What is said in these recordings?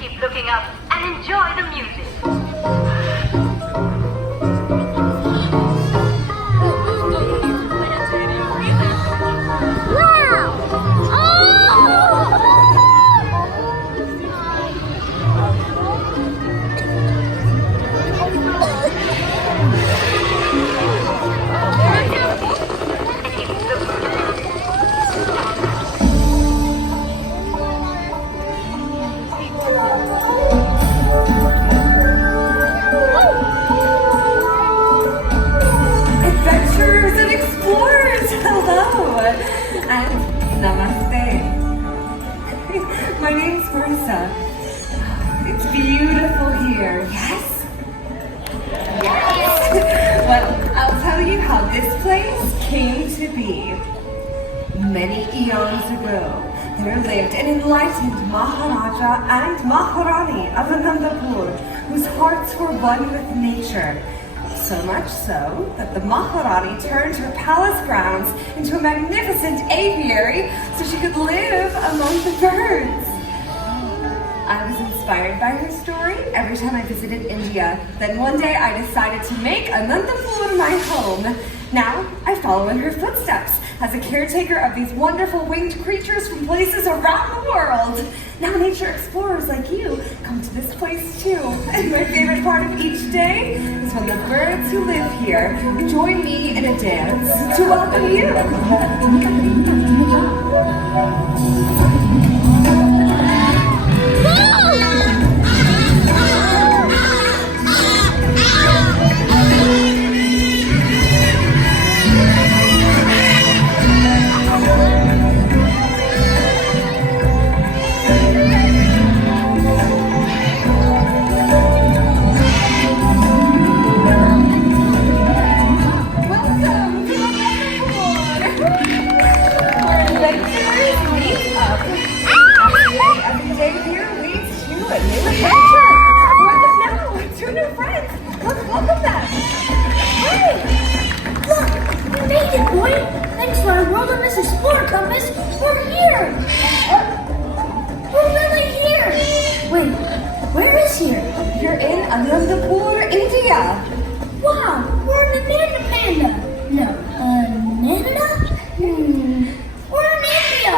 keep looking up and enjoy the music. Adventurers and explorers, hello! And namaste. My name's Marissa. It's beautiful here, yes? Yes! Well, I'll tell you how this place came to be. Many eons ago, there lived an enlightened Maharaja and Maharani of Anandapur, whose hearts were one with nature. So much so that the Maharani turned her palace grounds into a magnificent apiary so she could live among the birds. I was inspired by her story every time I visited India. Then one day I decided to make Anandapur my home. Now I follow in her footsteps as a caretaker of these wonderful winged creatures from places around the world. Now nature explorers like you come to this place too. And my favorite part of each day is when the birds who live here join me in a dance to welcome you. You're in Anandapur, India. Wow, we're in Banana Panda. No, Canada? We're in India.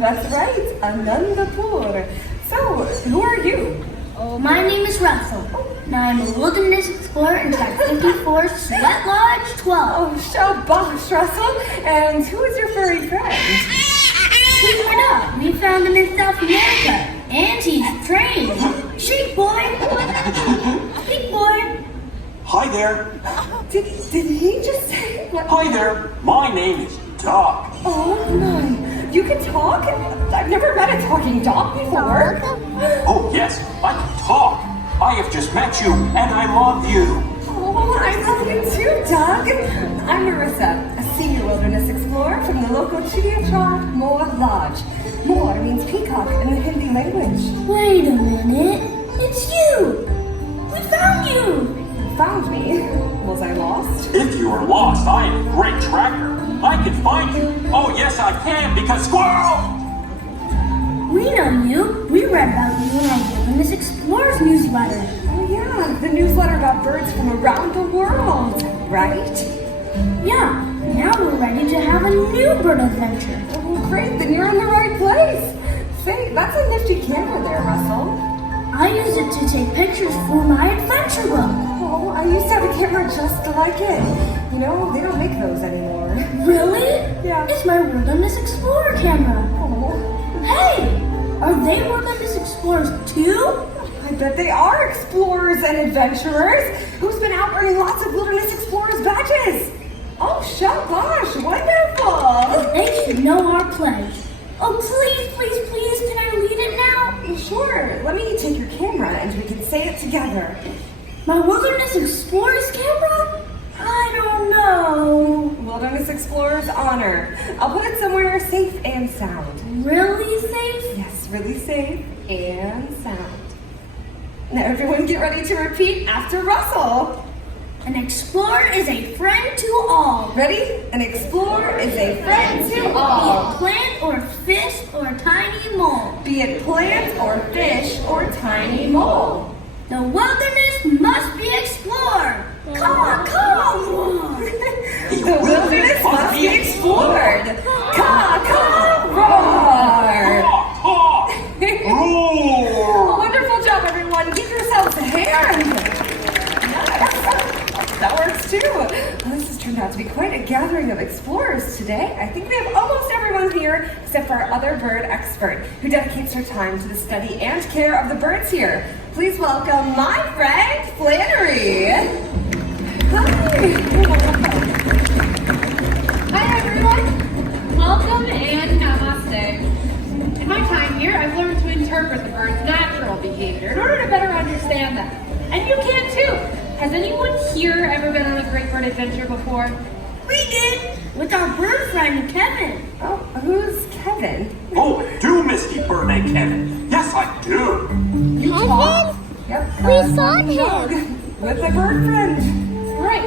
That's right, Anandapur. So, who are you? Oh, my name is Russell. And I'm a wilderness explorer in Track 54, Sweat Lodge 12. Oh, shabash, Russell. And who is your furry friend? He's right up. We found him in South America. And he's trained. Sheep boy. Sheep boy. Hi there. Did he just say what? Hi there. My name is Doc. Oh my. You can talk? I've never met a talking dog before. Oh yes, I can talk. I have just met you and I love you. Oh, I love you too, Doug. I'm Marissa, a senior wilderness explorer from the local Chidiachar Moor Lodge. Moor means peacock in the Hindi language. Wait a minute. It's you. We found you. Found me? Was I lost? If you are lost, I am a great tracker. I can find you. Oh yes, I can because squirrel! We know you. We read about you in our Wilderness Explorers newsletter. Oh yeah, the newsletter about birds from around the world, right? Yeah, now we're ready to have a new bird adventure. Oh great, then you're in the right place. Say, that's a nifty camera there, Russell. I use it to take pictures for my adventure book. Oh, I used to have a camera just like it. You know, they don't make those anymore. Really? Yeah. It's my Wilderness Explorer camera. Oh. Hey, are they Wilderness Explorers too? I bet they are explorers and adventurers who's been out earning lots of Wilderness Explorers badges. Oh, shabash, wonderful. They should know our pledge. Oh, please, can I read it now? Sure, let me take your camera and we can say it together. My Wilderness Explorers camera? I don't know. Wilderness Explorers honor. I'll put it somewhere safe and sound. Really safe? Yes, really safe and sound. Now everyone get ready to repeat after Russell. An explorer is a friend to all. Ready? An explorer is a friend to Be it all. plant or fish or tiny mole. Be it plant or fish or tiny mole. The wilderness must be explored. Come on, come on. The wilderness must be explored. Caw, roar. Roar! Wonderful job, everyone. Give yourselves a hand. Yes, that works too. Well, this has turned out to be quite a gathering of explorers today. I think we have almost everyone here except for our other bird expert who dedicates her time to the study and care of the birds here. Please welcome my friend Flannery. Hi everyone! Welcome and namaste. In my time here, I've learned to interpret the bird's natural behavior in order to better understand them. And you can too! Has anyone here ever been on a great bird adventure before? We did. With our bird friend Kevin. Oh, who's Kevin? Oh, I do miss the bird named Kevin. Yes, I do. You talk? Yep. We saw him. With my bird friend. Right,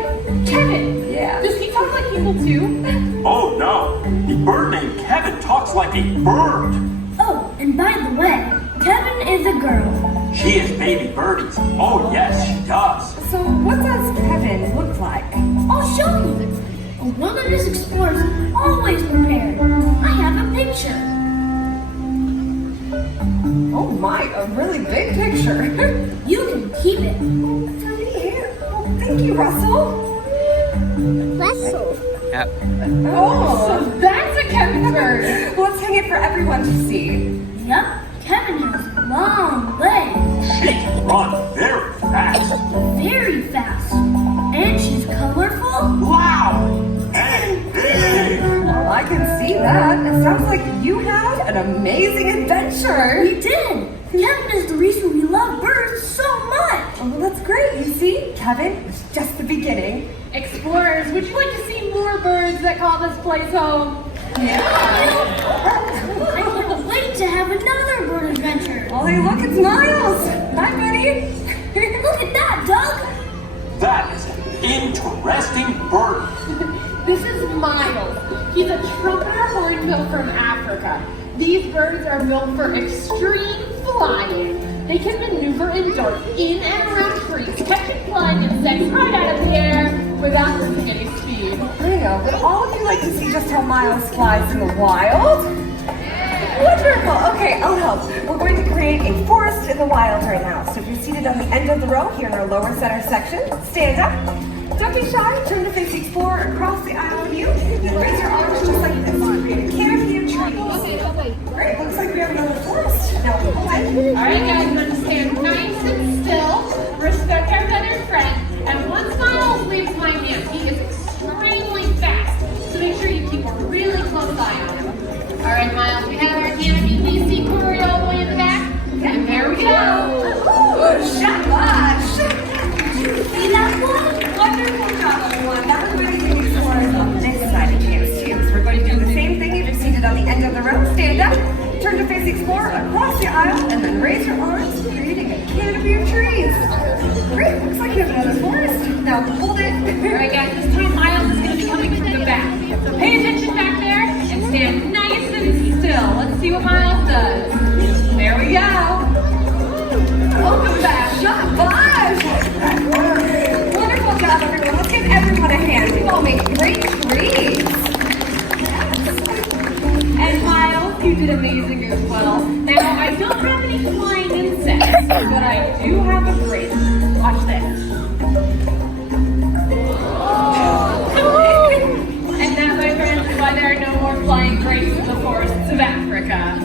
Kevin! Yeah. Does he talk like people too? Oh no, the bird named Kevin talks like a bird. Oh, and by the way, Kevin is a girl. She is baby birdies. Oh yes, she does. So what does Kevin look like? I'll show you. A wilderness explorer is always prepared. I have a picture. Oh my, a really big picture. You can keep it. For me? Oh, thank you, Russell. Oh, So that's a Kevin bird! well, let's hang it for everyone to see. Yep, Kevin has long legs, She can run very fast, very fast, and she's colorful. loud, and big. Well, I can see that. It sounds like you had an amazing adventure. We did. Kevin is the reason we love birds so much. Oh, well, that's great. You see, Kevin, it's just the beginning. Explorers, would you like to see more birds that call this place home? Yeah. I can't wait to have another bird adventure. Well, hey, look, it's Miles. Hi, buddy. Look at that, Doug. That is an interesting bird. This is Miles. He's a trumpeter hornbill from Africa. These birds are built for extreme flying. They can maneuver and dart in and around trees, catching flying insects right out of the air without losing any speed. I know, but all of you like to see just how Miles flies in the wild? Wonderful. Okay, I'll help. We're going to create a forest in the wild right now. So if you're seated on the end of the row here in our lower center section, stand up. Don't be shy. Turn to face the explorer across the aisle of you. Then raise your arms just like this. Create a canopy of trees. Great. Looks like we have another forest. Now pull in. Alright guys, I'm going to stand nice and still, respect our better friend, and once Miles leaves my hand, he is extremely fast, so make sure you keep a really close eye on him. Alright Miles, we have our canopy. Please see Corey all the way in the back. And there we go. Ooh, shabash. See that one? Wonderful job, everyone. Now we're going to give you explorers on this side a chance too. So we're going to do the same thing. If you're seated on the end of the row, stand up, turn to face the explorer across the aisle, and then raise your arms, creating a canopy of trees. Great. Looks like you have another forest. Now hold it. Alright guys, this time Miles is going to be coming from the back. So pay attention back there and stand nice and still. Let's see what Miles does. There we go. Welcome back. Shabash. Wonderful job, everyone. Let's give everyone a hand. You all make great trees. And Miles, you did amazing as well. Now, I don't have any flying insects, but I do have a grape. Watch this. And that, my friends, is why there are no more flying grapes in the forests of Africa.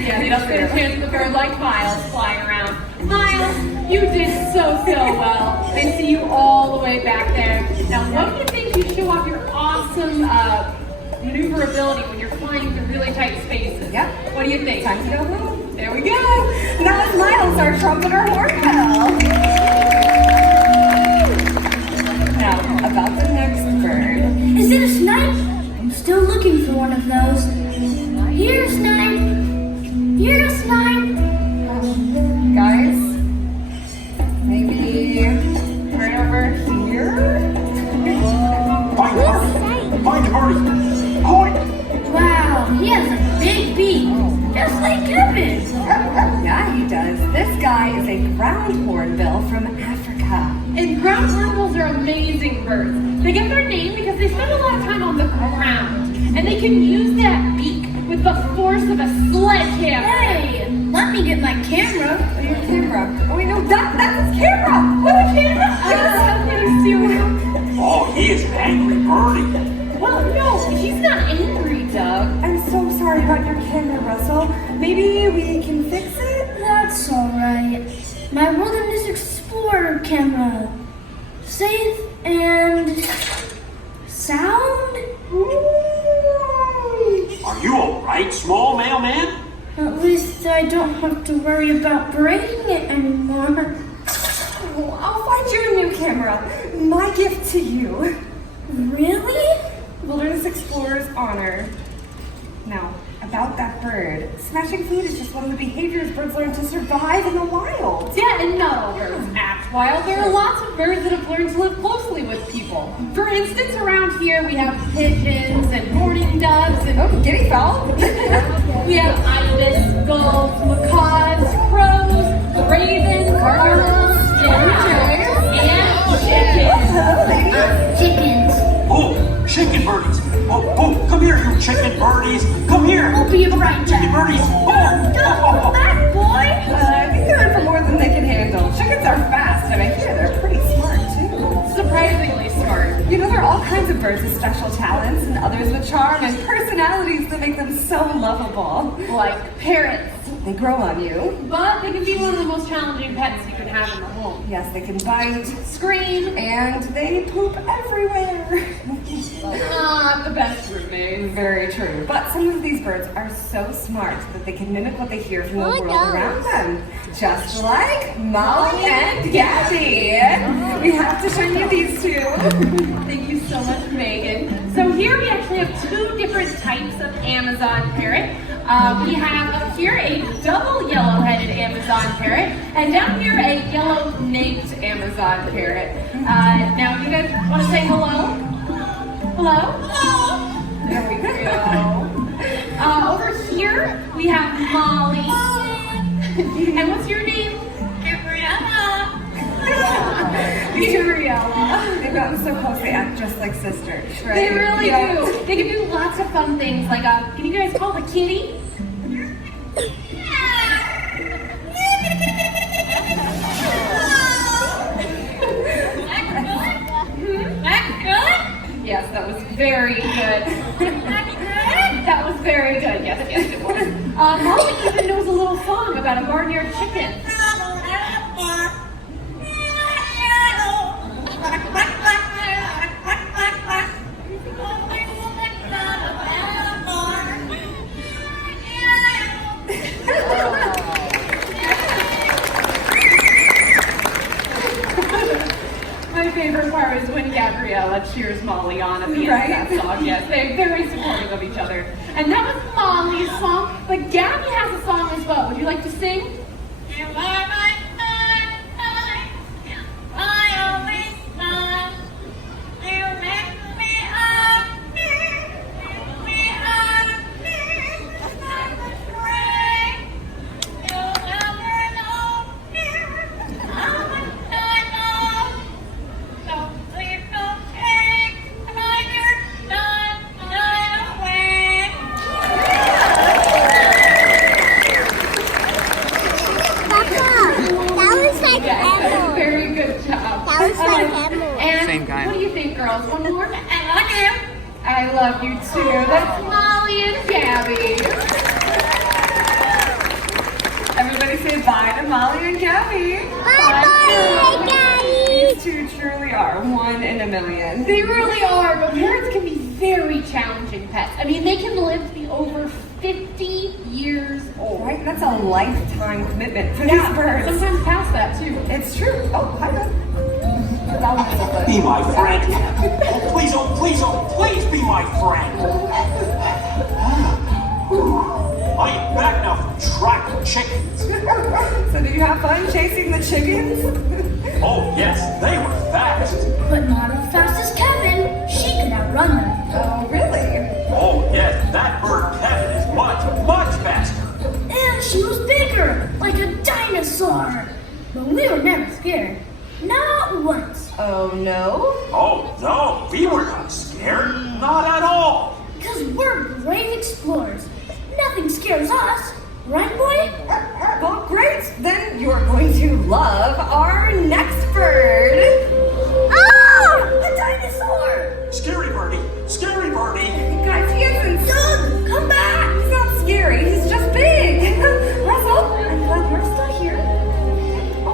Yeah, they don't get a chance to the bird like Miles flying around. Miles, you did so well. They see you all the way back there. Now, what do you think you show off your awesome maneuverability when you're flying through really tight spaces? Yep. What do you think? Time to go home. There we go. Now it's Miles, our trumpeter hornbill. Now, about the next bird. Is it a snipe? I'm still looking for one of those. Here, snipe. Here, snipe. Guys, maybe right over here? guy is a ground hornbill from Africa. And ground hornbills are amazing birds. They get their name because they spend a lot of time on the ground. And they can use that beak with the force of a sledgehammer. Hey, let me get my camera. Oh, your camera. Oh, wait, no, that's his camera. Look at the camera. Oh, he is an angry birdie. Well, no, he's not angry, Doug. I'm so sorry about your camera, Russell. Maybe we can fix it? That's alright. My Wilderness Explorer camera. Safe and sound? Are you alright, small mailman? At least I don't have to worry about breaking it anymore. Oh, I'll find you a new camera. My gift to you. Really? Wilderness Explorer's honor. Now, about that bird. Smashing food is just one of the behaviors birds learn to survive in the wild. Yeah, and not all birds act wild. There are lots of birds that have learned to live closely with people. For instance, around here we have pigeons and mourning doves and Guinea fowl. we have ibis, gulls, macaws, crows, ravens, cardinals, and chickens. Chickens. Oh, chicken birdies. Oh, come here, you chicken birdies. Come here. I'll be right Chicken back. birdies. Come back, boy. I think they're in for more than they can handle. Chickens are fast, and I hear they're pretty smart, too. Surprisingly smart. You know, there are all kinds of birds with special talents and others with charm and personalities that make them so lovable. Like parrots. They grow on you. But they can be one of the most challenging pets you can have in the home. Yes, they can bite, Scream. and they poop everywhere. Not the best roommate. Very true. But some of these birds are so smart that they can mimic what they hear from the world around them. Just like Molly and Gabby. We have to show you these two. Thank you so much, Megan. So here we actually have two different types of Amazon parrot. We have up here a double yellow-headed Amazon parrot, and down here a yellow-naped Amazon parrot. Now, you guys want to say hello? Hello? There we go. Over here we have Molly. And what's your name? Gabriella. They've gotten so close they act just like sisters, right? They really Yeah. do. They can do lots of fun things, like can you guys call the kitty? Yes, that was very good. That was very good. Yes, it was. Molly even knows a little song about a barnyard chicken. My favorite part is when Gabriella cheers Molly on at the end of that song. Yes, they're very supportive of each other. And that was Molly's song, but Gabby has a song as well. Would you like to sing? Very good job. That was like Emma. And Same kind. what do you think, girls? One more? I love you too. That's Molly and Gabby. Everybody say bye to Molly and Gabby. Bye, Daddy. These two truly are one in a million. They really are, but parrots can be very challenging pets. I mean, they can live to be over 50 years old. Right? That's a lifetime commitment for Yeah, these birds. sometimes past that too. It's true. Oh, hi, bud. Be my friend. Oh, please be my friend. I am back now from tracking chickens. So did you have fun chasing the chickens? Oh, yes, they were fast. But not as fast as Kevin. She could outrun them. Oh, really? Oh, yes, that bird Kevin is much faster. And she was bigger, like a dinosaur. are. But we were never scared. Not once. Oh no? Oh, no, we were not scared. Not at all. Because we're brave explorers. Nothing scares us. Right, boy? Well, great. Then you're going to love our next bird. Oh! A dinosaur! Scary birdie, scary birdie. Guys, he isn't. Doug, come back! He's not scary. He's just big. Russell, I'm glad you're still here.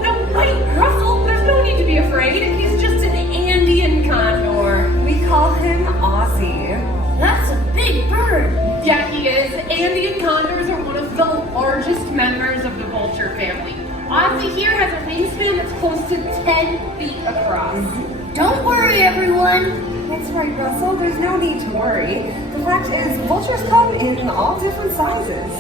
No, wait, Russell, there's no need to be afraid. He's just an Andean condor. We call him Ozzy. That's a big bird. Yeah, he is. Andean condors are one of the largest members of the vulture family. Ozzy here has a wingspan that's close to 10 feet across. Don't worry, everyone. That's right, Russell. There's no need to worry. The fact is, vultures come in all different sizes.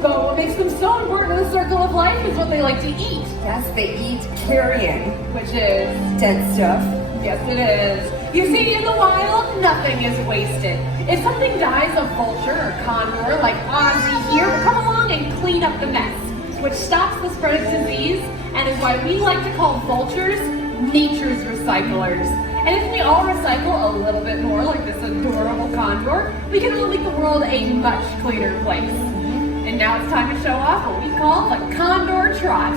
But what makes them so important in the circle of life is what they like to eat, Yes, they eat carrion. which is, Dead stuff. yes it is. You see, in the wild, nothing is wasted. If something dies, a vulture or condor like Ozzy here will come along and clean up the mess, which stops the spread of disease and is why we like to call vultures nature's recyclers. And if we all recycle a little bit more like this adorable condor, we can all make the world a much cleaner place. And now it's time to show off what we call the condor trot.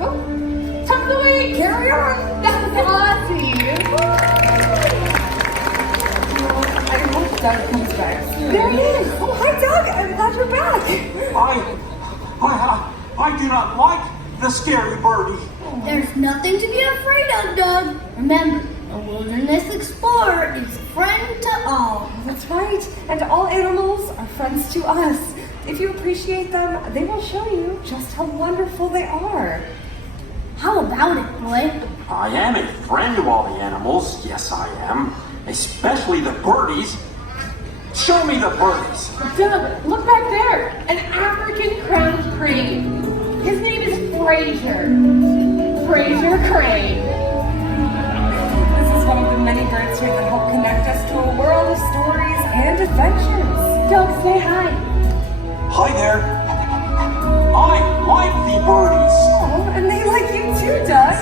Oh, tuck the wings! Carry on. That's Ozzy! I hope Doug comes back. There he is! Oh, hi, Doug. I'm glad you're back. I do not like the scary birdie. There's nothing to be afraid of, Doug. Remember, a wilderness explorer is a friend to all. That's right. And all animals are friends to us. If you appreciate them, they will show you just how wonderful they are. How about it, boy? I am a friend to all the animals. Yes, I am. Especially the birdies. Show me the birdies. Doug, look back there! An African crowned crane. His name is Fraser. Fraser Crane. This is one of the many birds here that help connect us to a world of stories and adventures. Doug, say hi. Hi there. I like the birdies. Oh, and they like you too, Doug.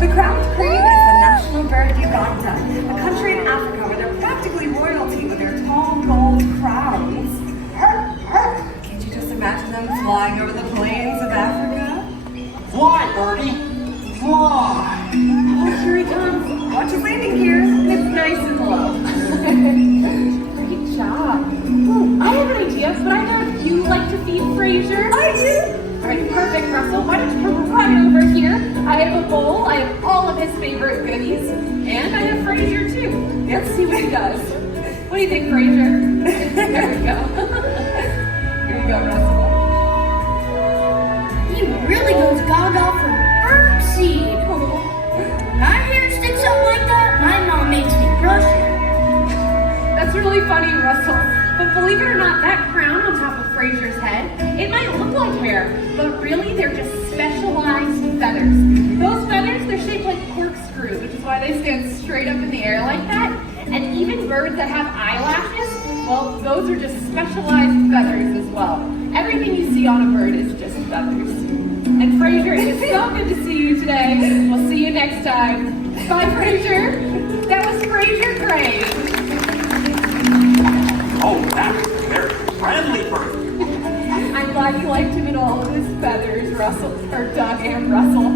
The crowned crane is the national bird of Uganda, a country in Africa where they're practically royalty with their tall gold crowns. Can't you just imagine them flying over the plains of Africa? Fly, birdie. Fly. Oh, here he comes. Watch his landing gear. It's nice and low. Great job. Ooh, I have an idea, but I know if you like to feed Fraser. I do. All right, perfect, Russell. Why don't you come right over here? I have a bowl. I have all of his favorite goodies. And I have Fraser, too. Let's see what he does. What do you think, Fraser? There we go. Here you go, Russell. He really goes gaga for birdseed. I hear sticks up like that. My mom makes me brush it. That's really funny, Russell. But believe it or not, that crown on top of Fraser's head, it might look like hair, but really they're just specialized feathers. Those feathers, they're shaped like corkscrews, which is why they stand straight up in the air like that. And even birds that have eyelashes, well, those are just specialized feathers as well. Everything you see on a bird is just feathers. And Fraser, it is so good to see you today. We'll see you next time. Bye, Fraser. That was Fraser Crane. Oh, that's a very friendly bird. I'm glad you liked him in all of his feathers, Russell, or Doug and Russell.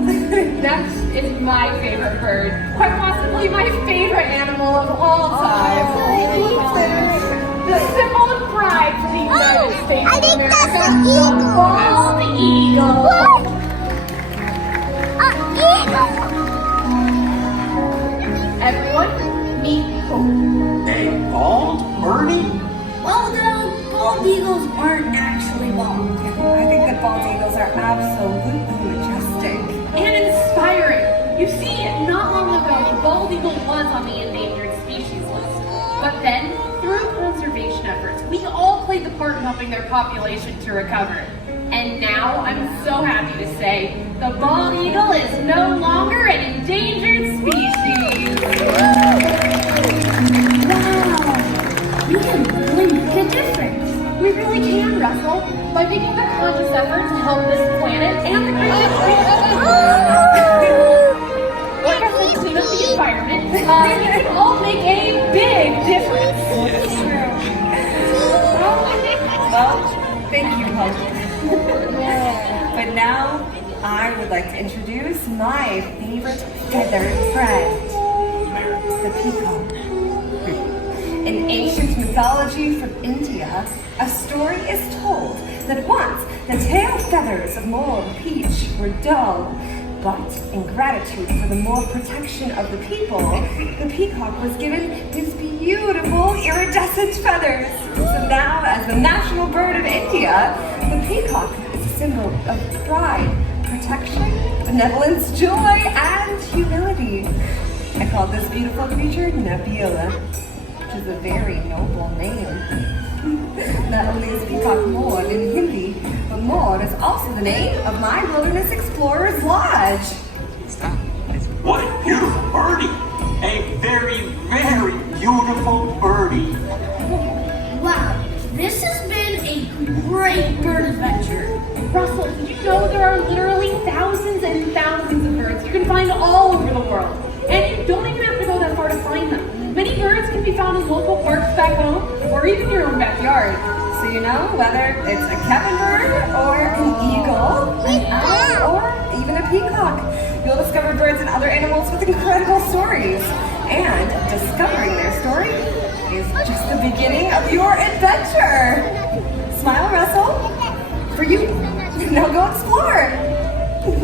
That is my favorite bird. Quite possibly my favorite animal of all time. The symbol of pride for the United States I of think America. that's an eagle. Bald eagle. What? Eagle. Everyone, meet Hope. A bald birdie? Although bald eagles aren't actually bald. I think that bald eagles are absolutely majestic. And inspiring. You see, not long ago, the bald eagle was on the endangered species list. But then, through conservation efforts, we all played the part in helping their population to recover. And now, I'm so happy to say, the bald eagle is no longer an endangered species. Wow, we can really make a difference. We really can, Russell, by making the conscious effort to help this planet and the creatures. But now, I would like to introduce my favorite feathered friend, the peacock. In ancient mythology from India, a story is told that once the tail feathers of Mole the Peach were dull, but in gratitude for the more protection of the people, the peacock was given his beautiful iridescent feathers. So now, as the national bird of India, the peacock is a symbol of pride, protection, benevolence, joy, and humility. I call this beautiful creature Nabila, which is a very noble name. Not only is peacock Maud in Hindi, but Maud is also the name of my Wilderness Explorers Lodge. What a beautiful birdie! A very, very beautiful birdie. Wow, this has been a great bird adventure. Russell, did you know there are literally thousands and thousands of birds you can find all over the world? And you don't even have to go that far to find them. Many birds can be found in local parks back home, or even your own backyard. So you know, whether it's a cabin bird, or an eagle, an owl, or even a peacock, you'll discover birds and other animals with incredible stories. And discovering their story is just the beginning of your adventure. Smile, Russell. For you. Now go explore.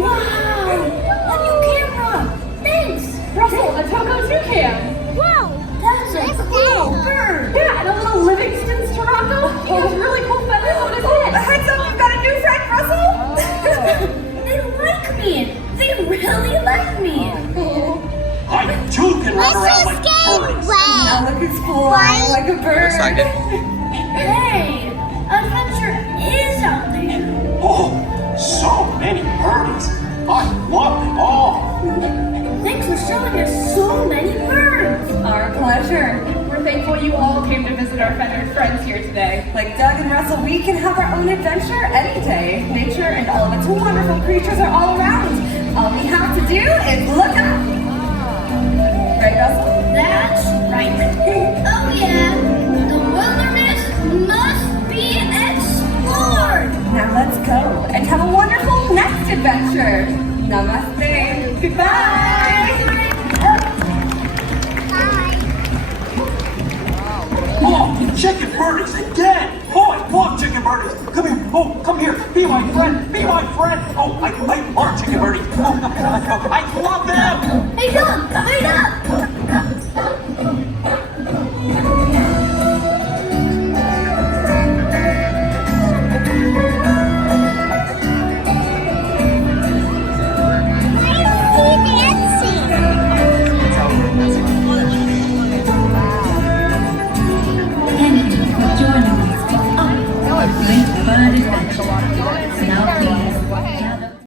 Wow, a new camera. Thanks. Russell, a Toco toucan. Wow. That's a cool bird. Yeah, and a little Livingston's Toronto. He has really cool feathers on his head. Heads up, you've got a new friend, Russell. They like me. They really like me. I too can run around like birds. Now look who's flying like a bird. Excited. Hey, adventure is out there. Oh, so many birdies. I love them all. Thanks for showing us so many birds. Our pleasure. We're thankful you all came to visit our feathered friends here today. Like Doug and Russell, we can have our own adventure any day. Nature and all of its wonderful creatures are all around. All we have to do is look up. Right, Russell? That's right. Oh yeah, the wilderness must be explored. Now let's go and have a wonderful next adventure. Namaste. Goodbye. Oh, chicken birdies again! Oh, I love chicken birdies! Come here! Oh, come here! Be my friend! Be my friend! Oh, I love chicken birdies! Oh, I love them! Hey Doug,